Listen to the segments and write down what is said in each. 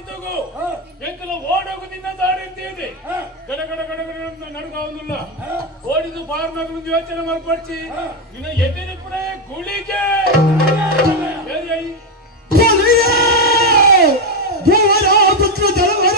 ಮರ್ತೋಗು ಎಂಕಲ ಓಡೋಗು ನಿನ್ನ ದಾರಿ ಅಂತ ಇದೆ ಗಡ ಗಡ ಗಡ ಗಡ ನಡುಗಾವನಿಲ್ಲ ಓಡಿದು ಬಾರ್ ಮಗಳು ಯೋಚನೆ ಮಾಡ್ಪಡಿಸಿ ನಿನ್ನ ಎದುರು ಕೂಡ ಗುಳಿಗೆ ಪುತ್ರ ಜಲವರ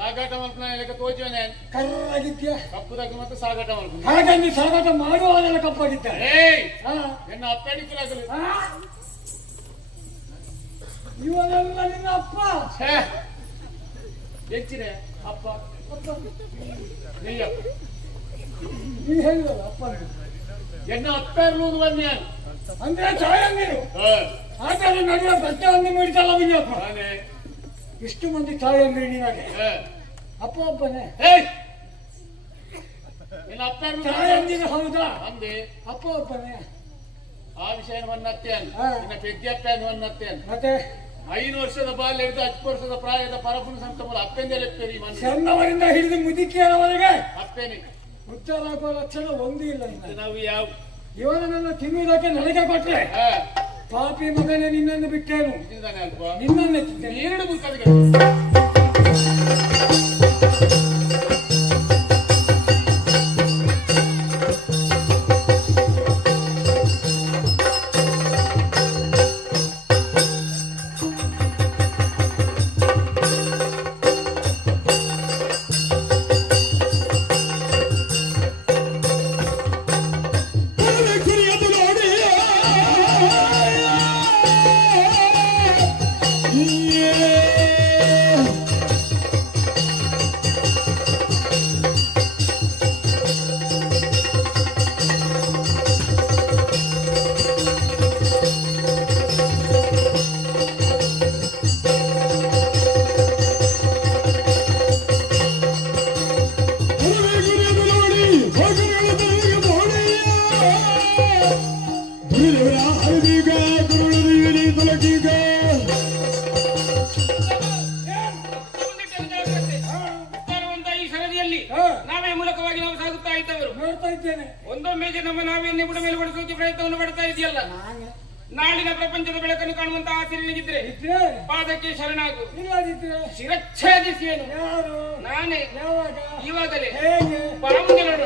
ಸಾಗಾಟ ಮಲ್ಪನ ತೋಚನೆ ಕರ್ರಾಗಿದ್ಯಾ ಕಪ್ಪುದಾಗ ಮತ್ತೆ ಸಾಗಾಟ ಮಲ್ಪನ ಹಾಗೆ ನೀ ಸಾಗಾಟ ಮಾಡುವಾಗೆಲ್ಲ ಕಪ್ಪಾಗಿದ್ದ ಎನ್ನ ಅಪ್ಪಡಿಕಲಾಗಲಿ ಇವರೆಲ್ಲ ನಿನ್ನ ಅಪ್ಪ ಹೆಚ್ಚಿನೆ ಅಪ್ಪ ನೀ ಹೇಳಿದಲ್ಲ ಅಪ್ಪ ಎನ್ನ ಅಪ್ಪ ಇರ್ಲೂದು ಬಂದ್ಯ ಅಂದ್ರೆ ಛಾಯಂದಿರು ಹಾಗಾದ್ರೆ ನಡುವೆ ಪ್ರಶ್ನೆ ಒಂದು ಮುಡಿತಲ್ಲ ಬಿಂಜಪ್ಪ ಇಷ್ಟು ಮಂದಿ ಛಾಯಂದಿರು ನಿನಗೆ ಅಪ್ಪ ಅಪ್ಪನೇ ಛಾಯಂದಿರು ಹೌದಾ ಅಂದೆ ಅಪ್ಪ ಅಪ್ಪನೇ ಆ ವಿಷಯ ಮನ್ನತ್ತೇನು ನಿನ್ನ ಪೆದ್ದಪ್ಪ ಮನ್ನತ್ತೇನು ಮತ್ತೆ 5 ವರ್ಷದ ಬಾಲ್ಯ ಹಿಡಿದು 10 ವರ್ಷದ ಪ್ರಾಯದ ಪರಪುಣ ಸಂತಮೂಲ ಅಪ್ಪೆಂದೆಲೆಪ್ಪೇರಿ ಸಣ್ಣವರಿಂದ ಹಿಡಿದು ಮುದುಕಿಯರವರೆಗೆ ಅಪ್ಪೇನೆ ಉದ್ಧಾರ ಹಾಕುವ ಲಕ್ಷಣ ಒಂದೂ ಇಲ್ಲ ನಾವು ಯಾವ ಇವನನ್ನೆಲ್ಲ ತಿನ್ನುವುದಕ್ಕೆ ನನಗೆ ಕೊಟ್ರೆ ಪಾಪಿ ಮಗನೇ ನಿನ್ನನ್ನು ಬಿಟ್ಟೇನು ನಿನ್ನನ್ನೇ ಎರಡು ಮುಖದ ನಾವೇ ಮೂಲಕವಾಗಿ ನಾವು ಸಾಗುತ್ತಾ ಇದ್ದವರು ನೋಡ್ತಾ ಇದ್ದೇನೆ. ಒಂದೊಮ್ಮೆ ನಮ್ಮ ನಾವೇನ್ನೇ ಬುಡ ಮೇಲೆ ಬಡಿಸೋಕೆ ಪ್ರಯತ್ನವನ್ನು ಪಡ್ತಾ ಇದೆಯಲ್ಲ. ನಾಳಿನ ಪ್ರಪಂಚದ ಬೆಳಕನ್ನು ಕಾಣುವಂತ ಆಸೆ ನಿನಗಿದ್ರೆ ಪಾದಕ್ಕೆ ಶರಣಾಗು. ಶಿರಚ್ಛೇದಿಸಿಯೇನು ನಾನೇ ಇವಾಗಲೇ ಬಾಮುಗಳೋಣ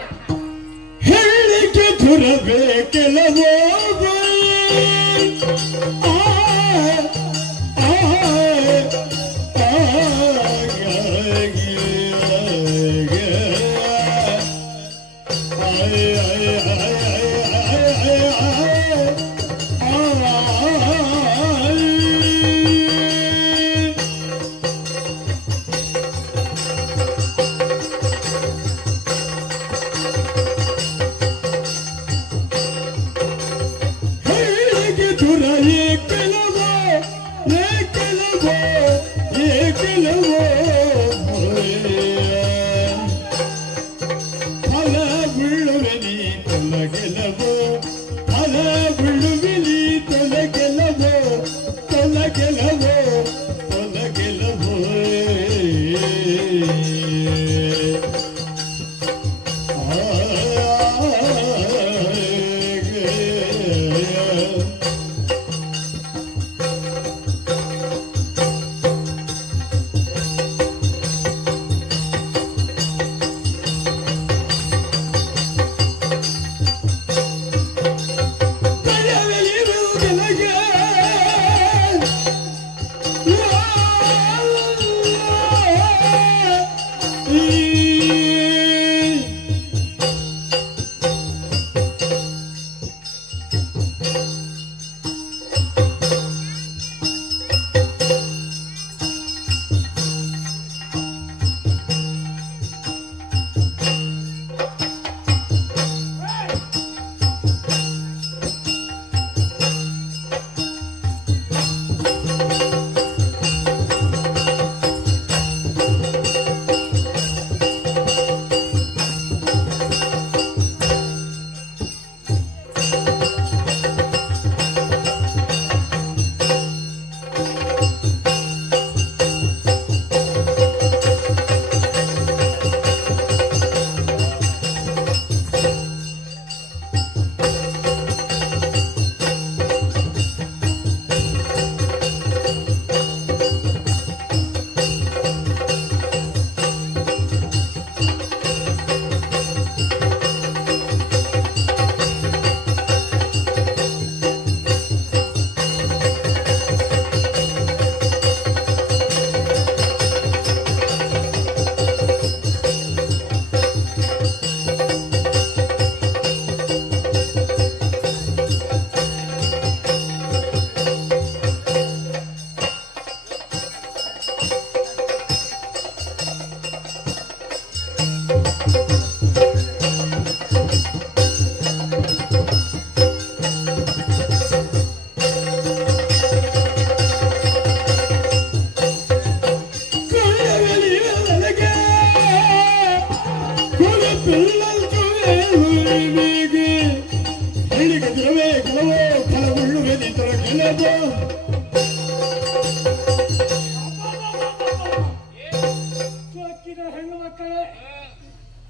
ಹೇಳಿಕೆ ತುರಬೇಕೆಲ್ಲವೋ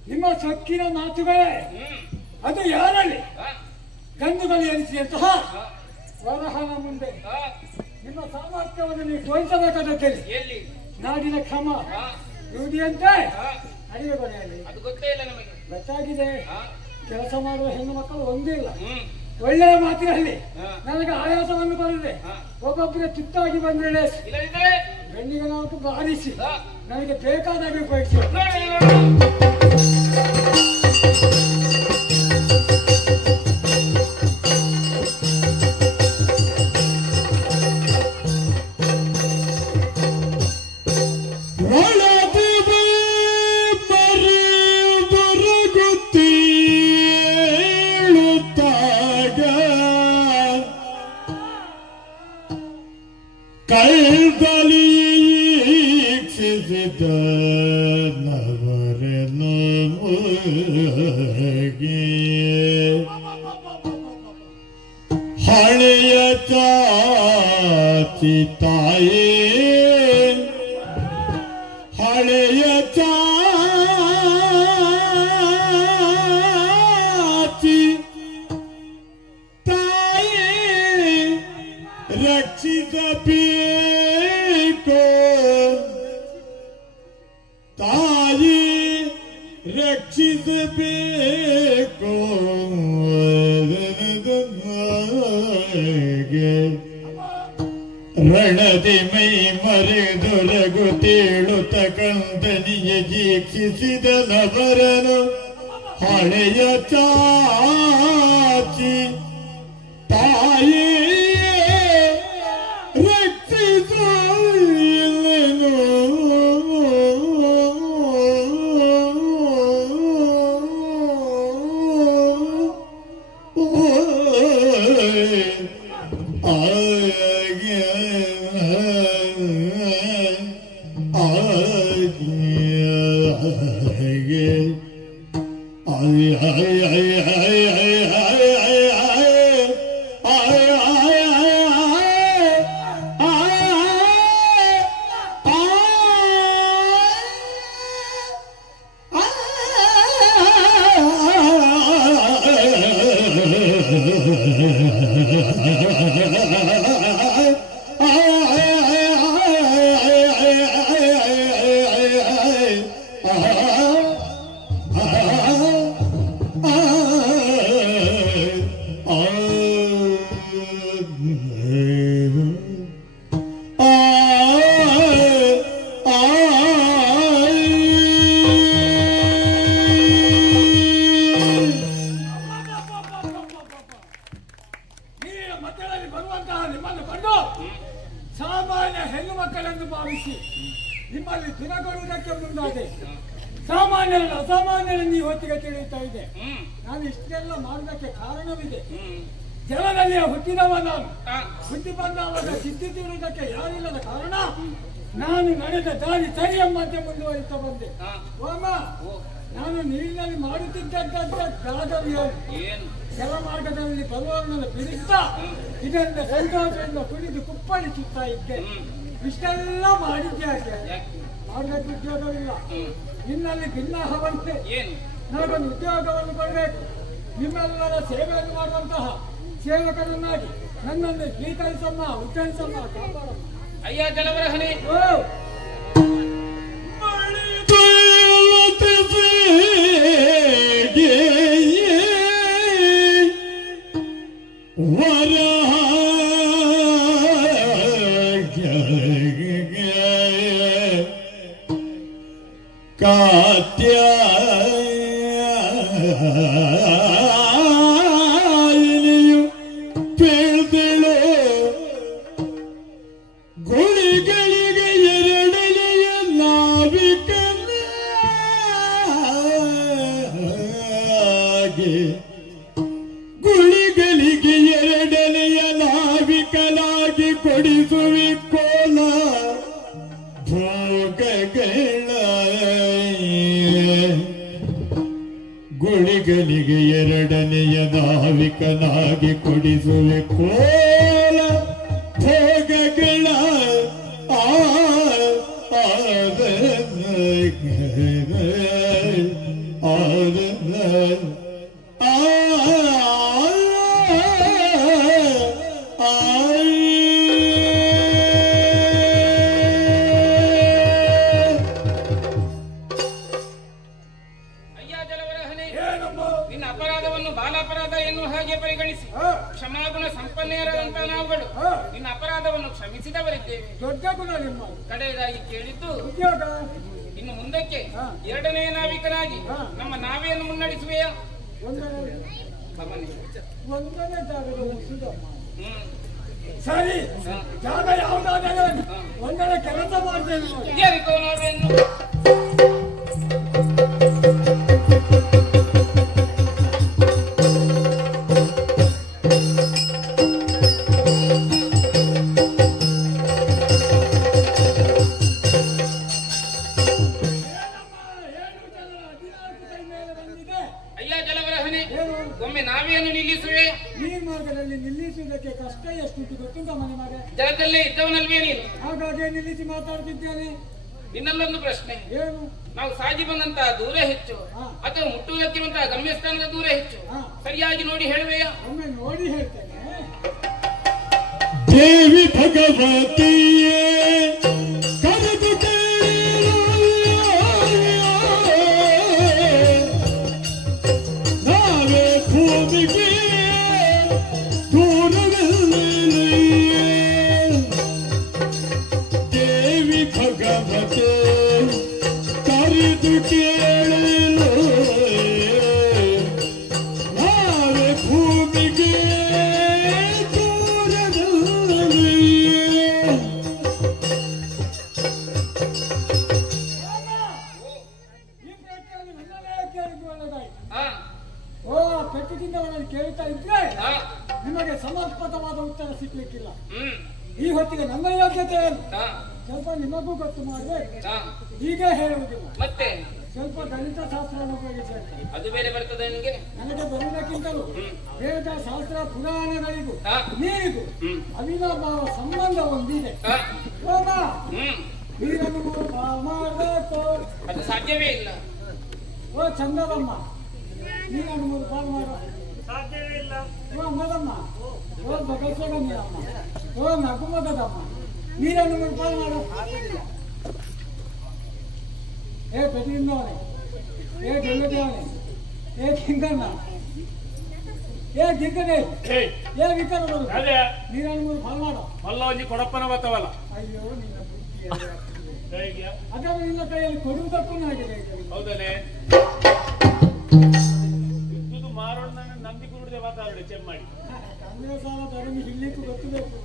ನಿಮ್ಮ ಸೊಕ್ಕಿನ ಮಾತುಗಳೇ ಅದು ಯಾರಲ್ಲಿ ಗಂಡುಗಳು ಎನಿಸಿದಂತಹ ವರಹನ ಮುಂದೆ ನಿಮ್ಮ ಸಾಮರ್ಥ್ಯವನ್ನು ನೀವು ತೋರಿಸಬೇಕಾದದ್ದಲ್ಲಿ ನಾಡಿನ ಕ್ರಮ ರೂಢಿಯಂತೆ ಅಡಿಗೆ ಕೊನೆಯಲ್ಲಿ ಅದು ಗೊತ್ತೇ ಇಲ್ಲ ನಮಗೆ. ಗೊತ್ತಾಗಿದೆ. ಕೆಲಸ ಮಾಡುವ ಹೆಣ್ಣು ಮಕ್ಕಳು ಒಂದೇ ಇಲ್ಲ. ಒಳ್ಳೆಯ ಮಾತಿನಲ್ಲಿ ನನಗೆ ಆಯಾಸವನ್ನು ಬರದೆ ಒಬ್ಬೊಬ್ಬರಿಗೆ ತುತ್ತಾಗಿ ಬಂದ್ರೆ ಬೆಣ್ಣಿಗೆ ನಾವು ಬಾರಿಸಿ ನನಗೆ ಬೇಕಾದಾಗ ಉಪಯೋಗಿಸಿ ಹಳೆಯ ಚಾತಿ ತಾಯೇ ಹಳೆಯ ಚಾತಿ ತಾಯೇ ರಕ್ಷಿಸಬೇಕು ತಾಯಿ ರಕ್ಷಿಸಬೇಕು ರಣದಿ ಮೈ ಮರೆದೊರಗುತ್ತೇಳುತ್ತ ಕಂದನಿಯ ಜೀಕ್ಷಿಸಿದ ನವರನು ಹಳೆಯ ಚಾಚಿ ತಾಯಿ ರಕ್ಷಿಸಲೇನು ಜಲದಲ್ಲಿ ಹುಟ್ಟಿದವ ನಾನು ಹುಟ್ಟಿ ಬಂದವಾಗ ಸಿದ್ಧಿ ತೀರುವುದಕ್ಕೆ ಯಾರಿಲ್ಲದ ಕಾರಣ ನಾನು ನಡೆದ ದಾರಿ ಸರಿಯಮ್ಮಂತೆ ಮುಂದುವರಿತಾ ಬಂದೆ. ನಾನು ನೀರಿನಲ್ಲಿ ಮಾಡುತ್ತಿದ್ದ ಜಲ ಮಾರ್ಗದಲ್ಲಿ ಬರುವವರನ್ನು ಬಿಡಿಸ್ತಾ ಇದರಿಂದ ಸಂತೋಷದಿಂದ ಕುಡಿದು ಕುಪ್ಪಳಿಸುತ್ತಾ ಇದ್ದೆ. ಇಷ್ಟೆಲ್ಲ ಮಾಡಿದ್ಯಾಕೆ? ಮಾಡಬೇಕು ಉದ್ಯೋಗವಿಲ್ಲ. ನಿನ್ನಲ್ಲಿ ಭಿನ್ನಹವಂತೆ ನನಗೊಂದು ಉದ್ಯೋಗವನ್ನು ಕೊಡಬೇಕು. ನಿಮ್ಮೆಲ್ಲರ ಸೇವೆಯನ್ನು ಮಾಡುವಂತಹ ಸೇವಕರನ್ನಾಗಿ ನನ್ನನ್ನು ಸ್ವೀಕರಿಸಮ್ಮ, ಉಚ್ಚರಿಸಮ್ಮ, ಕಾಪಾಡಮ್ಮ. ಅಯ್ಯ ಜಲವರಹನೆ, ಕಾತ್ಯಾಯಿನಿಯು ಕೇಳ್ದಳು ಗುಳಿಗಳಿಗೆ ಎರಡನೆಯ ನಾವಿಕನಾಗಿ, ಗುಳಿಗಳಿಗೆ ಎರಡನೆಯ ನಾವಿಕನಾಗಿ ಕೊಡಿಸುವಿ ಕೋಲ ಭೋಗಗಳ. ಗುಳಿಗಳಿಗೆ ಎರಡನೆಯ ನಾವಿಕನಾಗಿ ಕೊಡಿಸುವೆ ಕೋಲ ಭೋಗಗಳ. ನಿನ್ನ ಅಪರಾಧವನ್ನು ಬಾಲಾಪರಾಧ ಎನ್ನುವ ಹಾಗೆ ಪರಿಗಣಿಸಿ ಕ್ಷಮಾಗುಣ ಸಂಪನ್ನೆಯರಾದಂತಹ ನಾವುಗಳು ನಿನ್ನ ಅಪರಾಧವನ್ನು ಕ್ಷಮಿಸಿದವರಿದ್ದೇವೆ. ದೊಡ್ಡ ಗುಣ ನಿಮ್ಮ. ಕಡೆಯದಾಗಿ ಕೇಳಿದ್ದು ಉದ್ಯೋಗ. ಇನ್ನು ಮುಂದಕ್ಕೆ ಎರಡನೇ ನಾವಿಕನಾಗಿ ನಮ್ಮ ನಾವೆಯನ್ನು ಮುನ್ನಡೆಸುವೆಯಾ? ಒಂದನೇ ಜಾಗದ ಸರಿ, ಜಾಗ ಯಾವುದಾದರೆ ಒಂದನೇ ಕೆಲಸ ಮಾಡ್ತೇವೆ. ನಾವೇನು ಒಮ್ಮೆ ನಾವೇನು ನಿಲ್ಲಿಸುವೆ? ನೀರ್ ಮಾರ್ಗದಲ್ಲಿ ನಿಲ್ಲಿಸುವುದಕ್ಕೆ ಕಷ್ಟ ಎಷ್ಟುಂಟು ಗೊತ್ತುಂಟ ಮನೆ ಮಗ? ಜಲದಲ್ಲೇ ಇದ್ದವನಲ್ವೇ ನೀನು? ಹಾಗಾಗಿ ನಿಲ್ಲಿಸಿ ಮಾತಾಡ್ತಿದ್ದೇನೆ. ನಿನ್ನಲ್ಲೊಂದು ಪ್ರಶ್ನೆ, ಏನು? ನಾವು ಸಾಗಿ ಬಂದಂತಹ ದೂರ ಹೆಚ್ಚು ಅಥವಾ ಮುಟ್ಟುವುದಕ್ಕಿರುವಂತಹ ಗಮ್ಯಸ್ಥಾನದ ದೂರ ಹೆಚ್ಚು? ಸರಿಯಾಗಿ ನೋಡಿ ಹೇಳುವೆಯಾ? ಒಮ್ಮೆ ನೋಡಿ ಹೇಳ್ತೇನೆ. ದೇವಿ ಭಗವತಿಯೇ ಕರೆದು ನಾವೇ ಭೂಮಿಗೆ ದೂರವಿಲ್ಲ ಕೇಳಲು ನಾವೇ ಭೂಮಿಗೆ ದೂರದಲ್ಲಿ ಓ ಪೆಟ್ಟಿನಿಂದ ಅವರನ್ನು ಕೇಳ್ತಾ ಇದ್ರೆ ನಿಮಗೆ ಸಮರ್ಪಕವಾದ ಉತ್ತರ ಸಿಗ್ಲಿಕ್ಕಿಲ್ಲ. ಈ ಹೊತ್ತಿಗೆ ನಮ್ಮ ಯೋಗ್ಯತೆ ಸ್ವಲ್ಪ ನಿಮಗೂ ಗೊತ್ತು ಮಾಡಬೇಕು. ಈಗ ಹೇಳುವುದಿಲ್ಲ, ಮತ್ತೆ ಸ್ವಲ್ಪ ಗಣಿತ ಶಾಸ್ತ್ರವನ್ನು ಉಪಯೋಗಿಸಿ ಅದು ಬೇರೆ ಬರ್ತದೆ ನಿಮಗೆ. ನನಗೆ ಬರುವುದಕ್ಕಿಂತಲೂ ವೇದ ಶಾಸ್ತ್ರ ಪುರಾಣಗಳಿಗೂ ನೀರಿಗೂ ಅವಿನಾಭಾವ ಸಂಬಂಧ ಹೊಂದಿದೆ. ನೀರನ್ನು ಮಾಡಬೇಕು, ಅದು ಸಾಧ್ಯವೇ ಇಲ್ಲ. ಓ ಚಂದದಮ್ಮ, ನೀರನ್ನು ಮೂರು ಪಾಲು ಮಾಡೋ ಸಾಧ್ಯವೇ ಇಲ್ಲ. ಓ ಅನ್ನದಮ್ಮ, ಓ ಬಗಸಗಮ್ಮಮ್ಮ, ಓ ನಗುಮಗದಮ್ಮ, ನೀರನ್ನು ಮೂರು ಪಾಲು ಮಾಡೋ. ಏ ಪ್ರತಿಬಿಂಬವನೇ, ಏ ಡೊಳ್ಳೆದೇವನೇ, ಏ ಕಿಂಗಣ್ಣ, ಏ ಗಿಗ್ಗನೆ, ಏ ವಿಕರಗಳು, ನೀರನ್ನು ಮೂರು ಪಾಲು ಮಾಡೋ. ಮಲ್ಲ ಒಂಜಿ ಕೊಡಪ್ಪನ ಬತ್ತವಲ್ಲ. ಅಯ್ಯೋ ನಿನ್ನ ಅದನ್ನು ನಿನ್ನ ಕೈಯಲ್ಲಿ ಕೊಡುವುದಕ್ಕೂ ನನಗೆ ಹೌದಲ್ಲೇ ಇದ್ದು ಮಾರೋಣ ನಂದಿ ಕುರುಡೆ ಮಾತಾಡಿ ಚೆಕ್ ಮಾಡಿ ಕಾಂಗ್ರೆಸ್ ಸಾಲ ತರಲು ಹಿಡ್ಲಿಕ್ಕೂ ಗೊತ್ತಬೇಕು.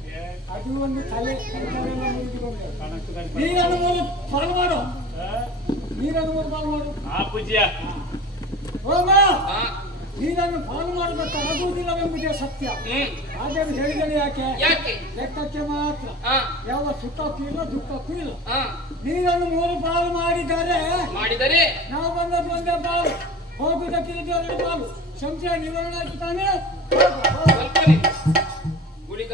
ಅದು ಒಂದು ತಲೆ ನೀರನ್ನು ಮೂರು ಪಾಲು ಮಾಡು, ನೀರನ್ನು ಮೂರು ಪಾಲು ಮಾಡು. ಆ ಪೂಜ್ಯ ಹೋಮ ನೀರನ್ನು ಪಾಲು ಮಾಡಬೇಕು ಆಗುವುದಿಲ್ಲವೆಂಬುದೇ ಸತ್ಯ. ಹಾಗೆ ಹೇಳಿದರೆ ಯಾಕೆ? ಲೆಕ್ಕಕ್ಕೆ ಮಾತ್ರ, ಯಾವ ಸುಖಕ್ಕೂ ಇಲ್ಲ ದುಃಖಕ್ಕೂ ಇಲ್ಲ. ನೀರನ್ನು ಮೂರು ಪಾಲು ಮಾಡಿದರೆ ನಾವು ಬಂದದ್ದು ಒಂದೇ ಪಾಲು, ಹೋಗುವುದಕ್ಕಿದ್ದು ಎರಡು ಪಾಲು. ಸಂಶಯ ನಿವಾರಣೆ ಆಯ್ತು ತಾನೇ? ಗುಳಿಗ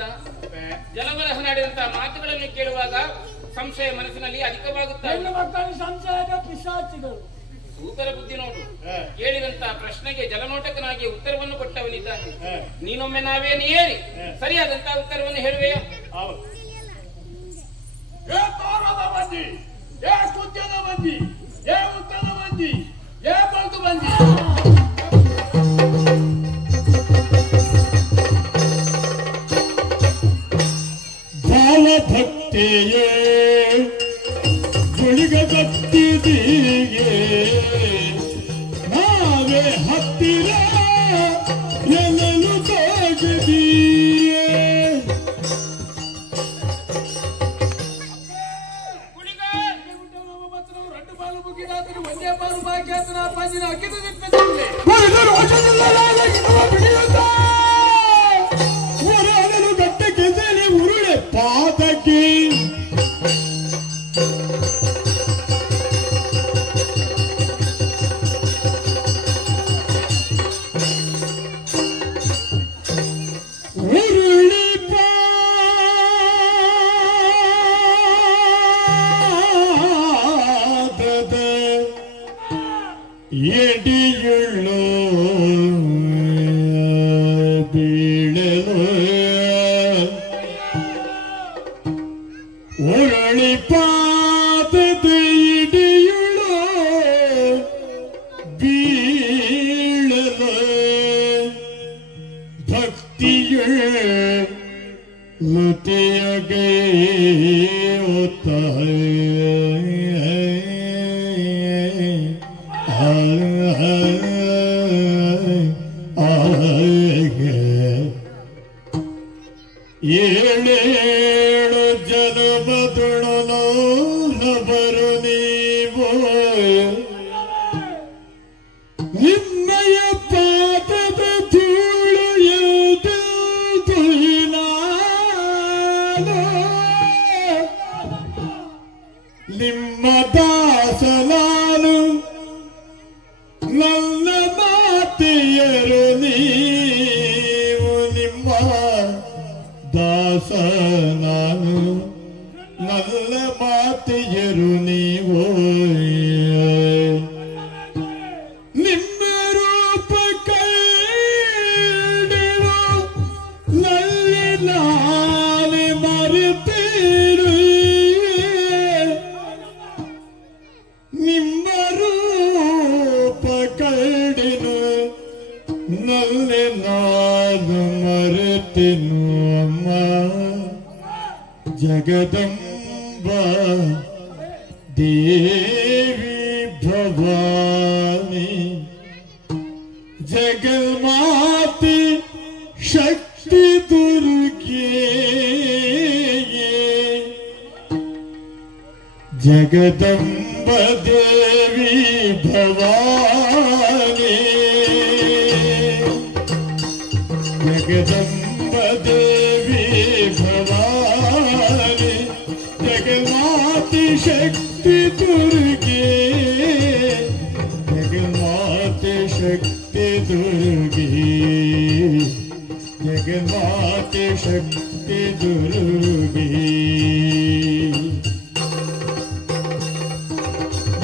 ಜಲಬರಹ ನಡೆದಂತಹ ಮಾತುಗಳನ್ನು ಕೇಳುವಾಗ ಸಂಶಯ ಮನಸ್ಸಿನಲ್ಲಿ ಅಧಿಕವಾಗುತ್ತದೆ. ಹೆಣ್ಣು ಮಕ್ಕಳು ಸಂಶಯದ ಪಿಶಾಚಿಗಳು. ಸೂತರ ಬುದ್ಧಿ ನೋಡು. ಕೇಳಿದಂತಹ ಪ್ರಶ್ನೆಗೆ ಜಲನೋಟಕನಾಗಿ ಉತ್ತರವನ್ನು ಕೊಟ್ಟವನಿದ್ದಾನೆ. ನೀನೊಮ್ಮೆ ನಾವೇನು ಏರಿ ಸರಿಯಾದಂತಹ ಉತ್ತರವನ್ನು ಹೇಳುವೆಯಾ? ಏ ತೋರದ ಬಂದಿ, ಏ ಕುದ್ಯದ ಬಂದಿ, ಏ ಉತ್ತದ ಬಂದಿ, ಏ ಬಲ್ದು ಬಂದಿ. ಭಾವಭಕ್ತಿಯೇ ಗುಳಿಗ ಭಕ್ತಿದೀಯೇ ನಾವೇ ಹತ್ತಿರ ಎನ್ನಲು ತಾಗದೀಯೇ. రెండు పాలు ముగ్గినాతను ಒಂದೇ ಪಾಲು ಭಾಗ್ಯಾತನ ಪಂಜಿನ ಅಕ್ಕಿದ ಹೊರಡಲು ಗಟ್ಟಕ್ಕೆ ಸರಿ ಉರುಳೆ ಪಾದಕ್ಕೆ ಉರುಳಿ ಪಾದದ ಎಡಿಯುಳ್ಳೋ ಬೀಳಲು ಉರುಳಿ ಪಾದದ ಎಡಿಯುಳ್ಳೋ ಬೀಳಲು ಭಕ್ತಿಯುಳ್ಳ ಲುಟಿಯಗೆ ಏಳೇಳು ಜಲಮದುಳನು ನವರು ನೀವು ನಿಮ್ಮಯ ಪಾದದ ಧೂಳು ಎದ್ದು ನಾನು ನಿಮ್ಮ ದಾಸನಾನು ನನ್ನ ಮಾತೆಯರು ನೀವು ನಿಮ್ಮ ದಾಸ ನಾನು ನನ್ನ ಮಾತೆಯರು ನೀವು ನಿಮ್ಮ ರೂಪ ಕಂಡಿರು ನಲ್ಲಿ ನಾನೇ ಮರೆತಿರು ನಿಮ್ಮ ರೂಪ ಕಂಡಿರು ನಲ್ಲಿ ನಾನು ಮರೆತಿನು ಅಮ್ಮ ಜಗದಂಬ ದೇವಿ ಭವಾನಿ. ಜಗನ್ಮಾತೆ ಶಕ್ತಿ ದುರ್ಗೆ ಜಗದಂಬ ದೇವಿ ಭವಾನಿ ಜಗದಂಬ ದೇವಿ ಭವಾನಿ ಜಗನ್ಮಾತೆ ಶಕ್ತಿ ದುರ್ಗೆ ಜಗನ್ಮಾತೆ ಶಕ್ತಿ ದುರ್ಗೆ ಜಗನ್ಮಾತೆ ಶಕ್ತಿ ದುರ್ಗೆ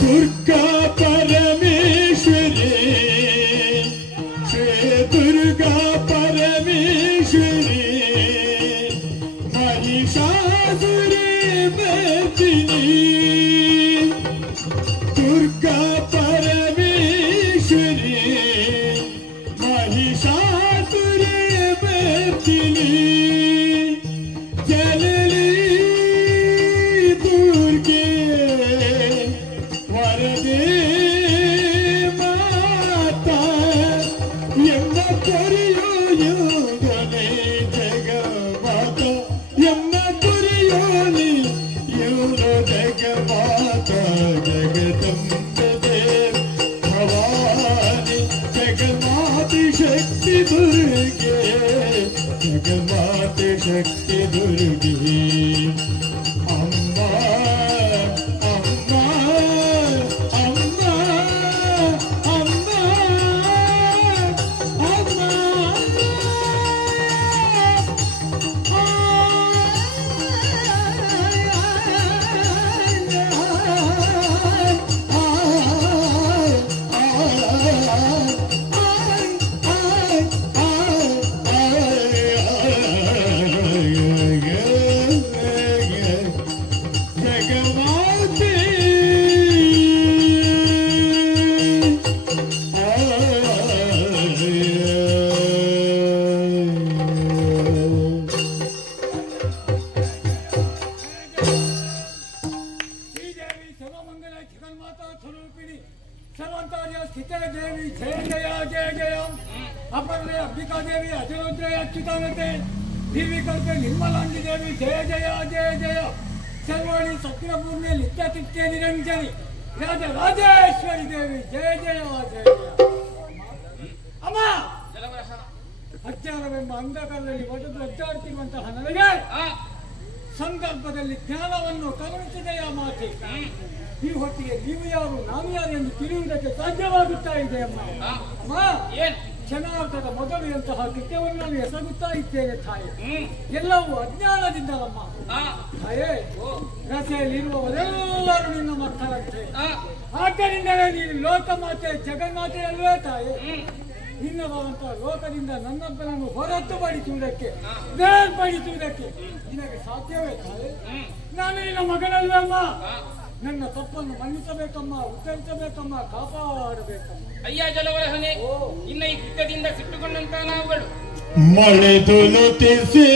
दुर्गा परमेश्वरी श्री दुर्गा परमेश्वरी महिषासुरी मर्दिनी दुर्गा परमेश्वरी महिषासुरी मर्दिनी जननी दुर्गे वरदे माता यम्म कोरियो योगने जगमाता यम्म कोरियो नी योलो जगमाता जगदम्बे देव भवानी जगन्माते शक्ति दुर्गे जगन्माते शक्ति दुर्गे अम्मा राजेश्वरी देवी जय जय जय अम्म ಅಜ್ಞಾನವೆಂಬ ಅಂಧಕಾರದಲ್ಲಿ ಒಡೆದು ಒದ್ದಾಡ್ತಿರುವಂತಹ ನನಗೆ ಸಂದರ್ಭದಲ್ಲಿ ಜ್ಞಾನವನ್ನು ಕರುಣಿಸಿದೆಯ ಮಾತೆ ಈ ಹೊತ್ತಿಗೆ ನೀವು ಯಾರು ನಾನು ಯಾರು ಎಂದು ತಿಳಿಯುವುದಕ್ಕೆ ಸಾಧ್ಯವಾಗುತ್ತಾ ಇದೆ ಅಮ್ಮ ಅಮ್ಮ ಜನಾರ್ದನ ಮೊದಲಿನಂತಹ ಕೃತ್ಯವನ್ನು ನಾನು ಎಸಗುತ್ತಾ ಇದ್ದೇನೆ ತಾಯಿ ಎಲ್ಲವೂ ಅಜ್ಞಾನದಿಂದಲಮ್ಮ ತಾಯೇ ರಸೆಯಲ್ಲಿರುವವರೆಲ್ಲರೂ ನಿನ್ನ ಮಕ್ಕಳಂತೆ ಆದ್ದರಿಂದಲೇ ನೀನು ಲೋಕಮಾತೆ ಜಗನ್ಮಾತೆಯಲ್ವೇ ತಾಯಿ ನಿನ್ನವಾದಂತಹ ಲೋಕದಿಂದ ನನ್ನೊಬ್ಬನನ್ನು ಹೊರತುಪಡಿಸುವುದಕ್ಕೆ ಬೇರ್ಪಡಿಸುವುದಕ್ಕೆ ನಿನಗೆ ಸಾಧ್ಯವೇ ತಾಯಿ ನಾನು ನಿನ್ನ ಮಗನಲ್ವಮ್ಮ ನನ್ನ ತಪ್ಪನ್ನು ಮನ್ನಿಸಬೇಕಮ್ಮ ಉತ್ತರಿಸಬೇಕಮ್ಮ ಕಾಪಾಡಬೇಕಮ್ಮ ಅಯ್ಯ ಜಲವರಹನೆ ಇನ್ನ ಈ ಕೃತ್ಯದಿಂದ ಸಿಟ್ಟುಕೊಂಡಂತ ನಾವುಗಳು ಮಳೆದುಲು ತಿಸಿ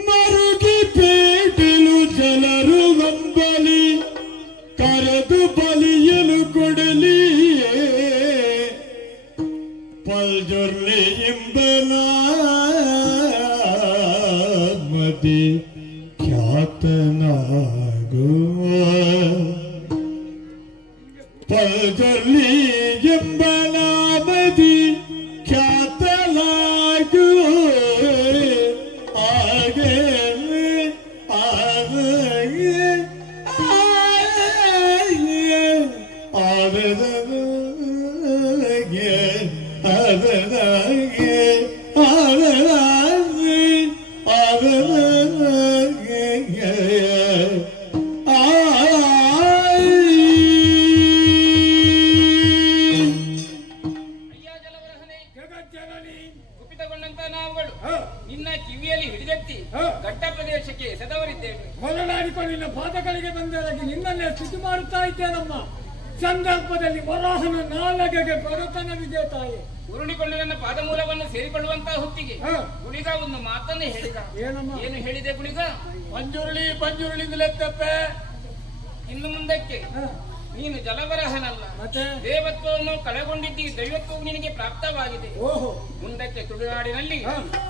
ಮರುಗಿ ಪೇಟಲು ಜನರು ನಂಬಲಿ ಕರೆದು ಬಲಿಯಲು ಕೊಡಲಿಯೇ ಪಲ್ಜೊರ್ಲಿ ಎಂಬನ ಮದಿ ಖ್ಯಾತನಾಗುವ ಪಲ್ಜೊರ್ಲಿ ಎಂಬನ ಮದಿ ಖ್ಯಾತನಾಗುವ ಆಗೆ ಕುಪಿತಗೊಂಡಂತ ನಾವುಗಳು ನಿನ್ನ ಕಿವಿಯಲ್ಲಿ ಹಿಡಿದೆತ್ತಿ ಘಟ್ಟ ಪ್ರದೇಶಕ್ಕೆ ಎಸೆದವರಿದ್ದೇವೆ ಹೊರನಾಡಿಕೊಂಡು ನಿನ್ನ ಪಾದಗಳಿಗೆ ಬಂದರಾಗಿ ನಿನ್ನನ್ನೇ ಸ್ತುತಿ ಮಾಡುತ್ತಾ ಇದ್ದೇನಮ್ಮ ಸಂದರ್ಭದಲ್ಲಿ ವರಾಹನ ನಾಲಗೆಗೆ ಬಡತನವಿದೆ ತಾಯಿ ಉರುಳಿಕೊಂಡು ನನ್ನ ಪಾದಮೂಲವನ್ನು ಸೇರಿಕೊಳ್ಳುವಂತಹ ಹೊತ್ತಿಗೆ ಗುಳಿಗ ಒಂದು ಮಾತನ್ನೇ ಹೇಳಿದ ಏನು ಹೇಳಿದೆ ಗುಳಿಗ ಪಂಜುರುಳಿ ಪಂಜುರುಳಿಂದಲೇ ತಪ್ಪೆ ಇನ್ನು ಮುಂದಕ್ಕೆ ನೀನು ಜಲವರಹನಲ್ಲ, ಮತ್ತೆ ದೇವತ್ವವನ್ನು ಕಳೆಗೊಂಡಿದ್ದಿ, ದೈವತ್ವವು ನಿನಗೆ ಪ್ರಾಪ್ತವಾಗಿದೆ. ಓಹೋ, ಮುಂದಕ್ಕೆ ತುಳುನಾಡಿನಲ್ಲಿ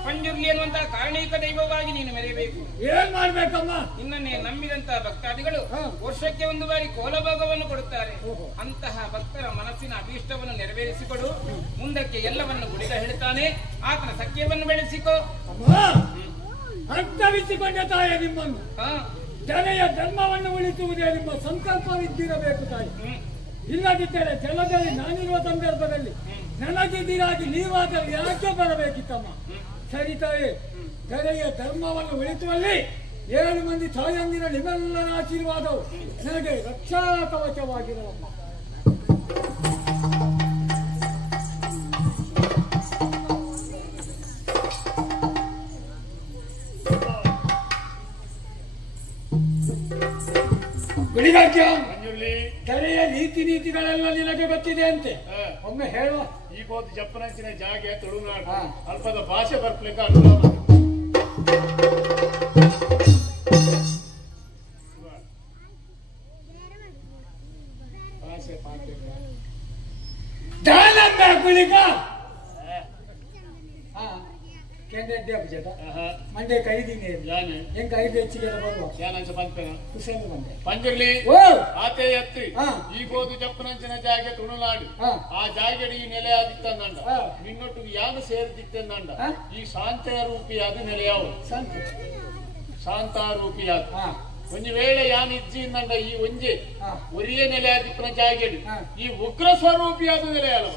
ಪಂಜುರ್ಲಿ ಎನ್ನುವಂತಹ ಕಾರಣೀಕ ದೈವವಾಗಿ ನೀನು ಮೆರೆಯಬೇಕು. ಏನ್ ಮಾಡ್ಬೇಕಮ್ಮ? ನಿನ್ನನ್ನೇ ನಂಬಿದಂತಹ ಭಕ್ತಾದಿಗಳು ವರ್ಷಕ್ಕೆ ಒಂದು ಬಾರಿ ಕೋಲಭೋಗವನ್ನು ಕೊಡುತ್ತಾರೆ. ಅಂತಹ ಭಕ್ತರ ಮನಸ್ಸಿನ ಅಭೀಷ್ಟವನ್ನು ನೆರವೇರಿಸಿಕೊಡು. ಮುಂದಕ್ಕೆ ಎಲ್ಲವನ್ನು ಗುಡಿಗ ಹೇಳ್ತಾನೆ, ಆತನ ಸಖ್ಯವನ್ನು ಬೆಳೆಸಿಕೊ. ಅರ್ಥವಿಸಿಕೊಂಡ ತಾಯ ನಿಮ್ಮನ್ನು ಜನಯ ಧರ್ಮವನ್ನು ಉಳಿಸುವುದೇ ನಿಮ್ಮ ಸಂಕಲ್ಪವಿದ್ದಿರಬೇಕು ತಾಯಿ. ಇಲ್ಲದಿದ್ದರೆ ಜಲದಲ್ಲಿ ನಾನಿರುವ ಸಂದರ್ಭದಲ್ಲಿ ನನಗಿದಿರಾಗಿ ನೀವಾದರೂ ಯಾಕೆ ಬರಬೇಕಿತ್ತಮ್ಮ? ಸರಿ ತಾಯಿ, ಜನಯ ಧರ್ಮವನ್ನು ಉಳಿಸುವಲ್ಲಿ 7 ಮಂದಿ ತಾಯಂದಿರ ನಿಮ್ಮೆಲ್ಲರ ಆಶೀರ್ವಾದವು ನನಗೆ ರಕ್ಷಾ ಕವಚವಾಗಿರಲಮ್ಮ. ಕೆರೆಯ ರೀತಿ ನೀತಿಗಳೆಲ್ಲ ನಿನಗೆ ಗೊತ್ತಿದೆ ಅಂತೆ, ಒಮ್ಮೆ ಹೇಳುವ. ಈಗ ಹೋದ ಜಪ್ಪನಂಚಿನ ಜಾಗೆ ತುಳುನಾಡು ಹಾ. ಅಲ್ಪದ ಭಾಷೆ ಬರ್ಲಿಕ್ಕೆ ಭಾಷೆ ಪಾಠ ದಾನಂದ ಗುಳಿಗ ಕೆಂಡೆ ಅಭಿಜಾತ ಮಂಡೆ ಕೈದಿನಿ ಯಾನೆ ಹೆಂಗ 5 ಹೆಚ್ಚಿಗೆ ಬರುವ ಯಾನಂಚ ಪಂಪನ ಕುಸೇನು ಬಂದೆ ಪಂಜರ್ಲಿ ಓ ಆತೆ ಎತ್ತಿ ಈ ಹೋದು ಜಪ್ಪನಂಚಿನ ಜಾಗೆ ತುಳುನಾಡು ಆ ಜಾಗೆಡಿ ಈ ನೆಲೆ ಆದಿತ್ತಂದಂಡ ನಿನ್ನೊಟ್ಟಿಗೆ ಯಾನು ಸೇರಿದಿತ್ತಂದಂಡ ಈ ಶಾಂತಾರೂಪಿಯಾದ ನೆಲೆಯಾವು ಶಾಂತಾರೂಪಿಯಾದ ಒಂದು ವೇಳೆ ಯಾನು ಇಜ್ಜಿಂದಂಡ ಈ ಒಂಜೆ ಒರಿಯ ನೆಲೆ ಆದಿಪ್ಪನ ಜಾಗೆಡಿ ಈ ಉಗ್ರ ಸ್ವರೂಪಿಯಾದ ನೆಲೆ ಅಲ್ಲ.